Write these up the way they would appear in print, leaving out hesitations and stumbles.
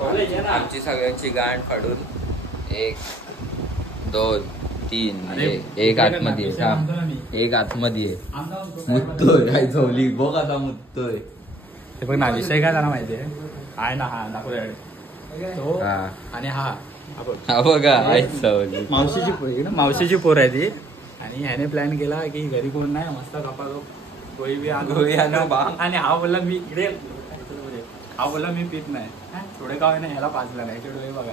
आमची सगळ्यांची गांड फाडून 1 2 3 एक आतमध्ये एक आतमध्ये मुततोय काय झोली बघ आता मुततोय. ते बघ ना विषय काय झाला माहितीये आहे ना हा दाखवूया तो आणि हा बघा मावशीची पोर आहे ती आणि ह्याने प्लॅन केला की घरी कोण नाही मस्त गप्पा गोळी आणि हा बोलला मी इकडे हा बोलला मी पित नाही थोडे का नाही ह्याला पाजला नाही याचे डोळे बघा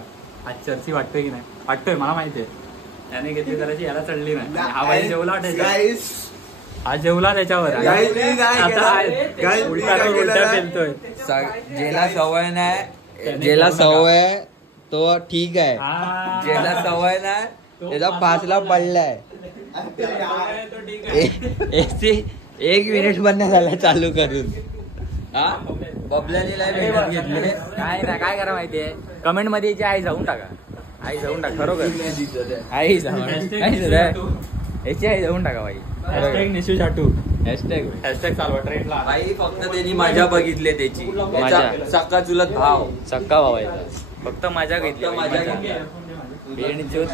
आज चर्ची वाटतोय की नाही वाटतोय मला माहितीये त्याने घेतली करायची याला चढली नाही हा बाई जेवला हा जेवला त्याच्यावर ज्याला सवय तो ठीक आहे ज्याला सवय नाही त्याचा 5ला पडलाय 1 मिनिट पण नाही झाला चालू करून. बबल्याने मेहनत घेतली काय करा माहितीये कमेंट मध्ये याची आई जाऊन टाका खरोखर आई याची आई जाऊन टाका बाई. निशू चाटू हॅशटॅग चालवा ट्रेंडला बाई फक्त त्यांनी मजा बघितली त्याची सक्का चुलत सक्का भावायचा फक्त मजा घेतली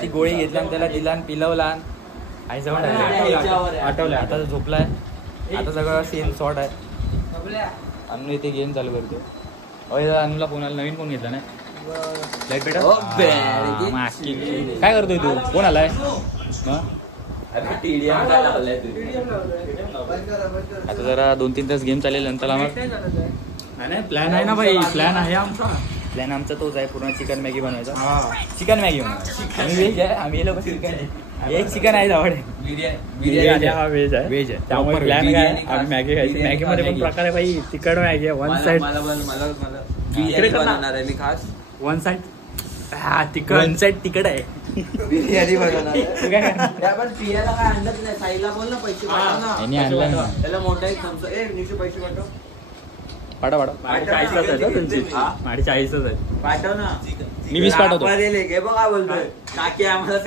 ती गोळी घेतली आणि त्याला दिला आणि पिलवला आई जाऊन आठवलं आता झोपलाय आता सगळं सीन शॉर्ट आहे. अनु इथे गेम चालू करतो अनुला फोन आला नवीन फोन घेतला ना लाईट बेटा काय करतोय तू कोण आलाय आता जरा 2-3 तास गेम चालेल नंतर मग प्लॅन आहे ना भाई प्लॅन आहे आमचा तोच आहे पूर्ण चिकन मॅगी बनवायचा चिकन मॅगी बनवायचा आम्ही व्हेज आहे आम्ही लोक चिकन एक चिकन आहे आवड बिर्याणी हा व्हेज आहे त्यामुळे प्लॅन काय आम्ही मॅगी खायची मॅगी मध्ये पण प्रकार आहे भाई तिखट मॅगी आहे वन साइड बनवणार आहे मी खास वन साइड तिखट आहे बिर्याणी बनवणार पण पियाला काय आणत नाही साईला बोल ना पैसे त्याला मोठा एक पैसे पाठव माझी 40च आहे पाठव ना मी 20 पाठवतो बघा बोलतोय काकी आम्हाला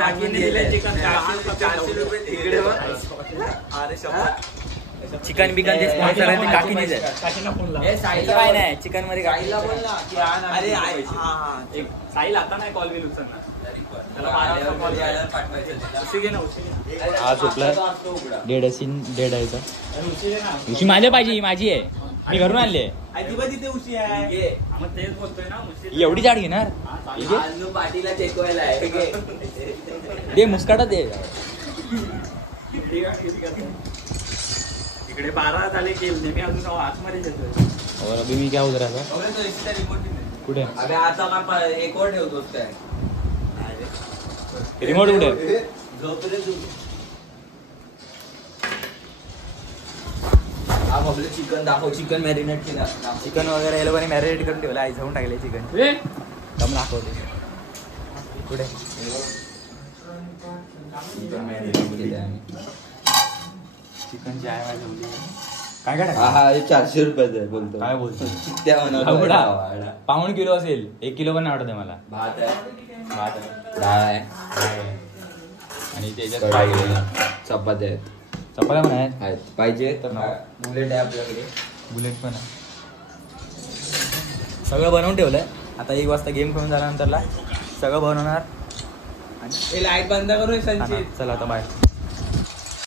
चिकन बिकन ते स्पॉन्सर आहे ते काकीनेच आहे काय नाही चिकन मध्ये काकीला बोल ना साहिल आता नाही कॉल बिल उचलणार आज झोपलाय डेड आहे माझ्या पाहिजे माझी आहे मी घरून आणले एवढी जाड घेणार पाटीला चेकवायला दे मुस्काटा दे इकडे 12 झाले की मी अजून आतमध्ये येतोय और अभी मी क्या उधर आता कुठे आता का एक वर ठेवतोस काय रिमोट कुठे चिकन दाखव चिकन मॅरिनेट केला चिकन वगैरे हे लोकांनी मॅरिनेट करून ठेवलं आई जाऊन टाकले चिकन कम दाखवते कुठे चिकनची आहे माझी काय काय हा 400 रुपयाचं आहे बोलतो काय बोलतो $1.5 किलो असेल 1 किलो पण नाही आवडत मला भात आहे डाळ आहे आणि त्याच्यात चपात्या आहेत चपात्या पण आहेत पाहिजे तर बुलेट आहे आपल्याकडे बुलेट पण आहे सगळं बनवून ठेवलंय आता 1 वाजता गेम खेळून झाल्यानंतरला सगळं बनवणार आणि लाईट बंद करू संचित चला आता बाय